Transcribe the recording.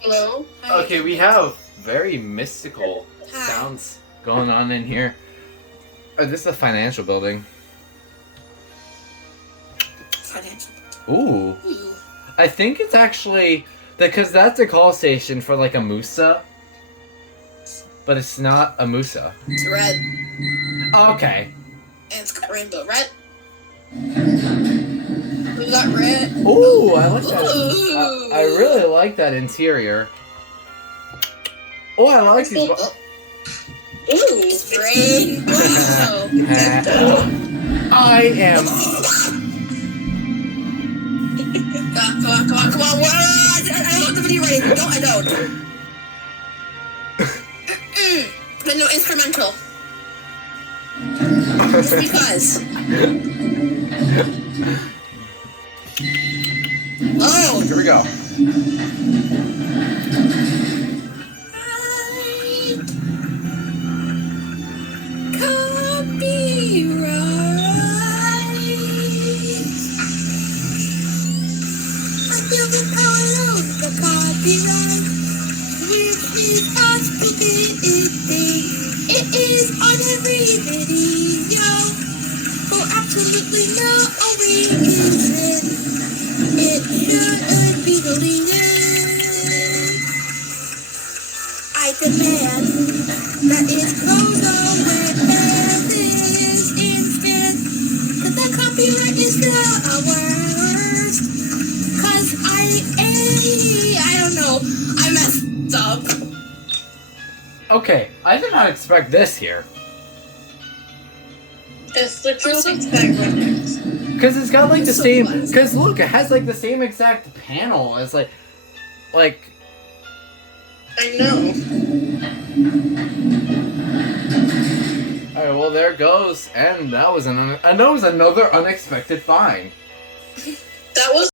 Hello? Hi. Okay, we have very mystical Hi. sounds going on in here. This is a financial building. Financial. Ooh. Ooh. I think it's actually... Because that's a call station for like a Musa. But it's not a Musa. It's red. Okay. And it's got rainbow. Red. We got red. Ooh, I like that. Ooh. I really like that interior. Oh, I like these... Oh. Ooh, it's rainbow. I am... Come on. I don't have the video ready. No, I don't. But no, instrumental. Just because. Oh! Here we go. Copyright, which is us it is on every video for absolutely no reason. It should be deleted. I demand that it goes away this instant. That the copyright is still ours. Cause I don't know. I messed up. Okay, I did not expect this here. It's literally Togetherness. Because it's got like the So same... what? Because look, it has like the same exact panel as like... I know. Alright, well there it goes. And that was another unexpected find. That was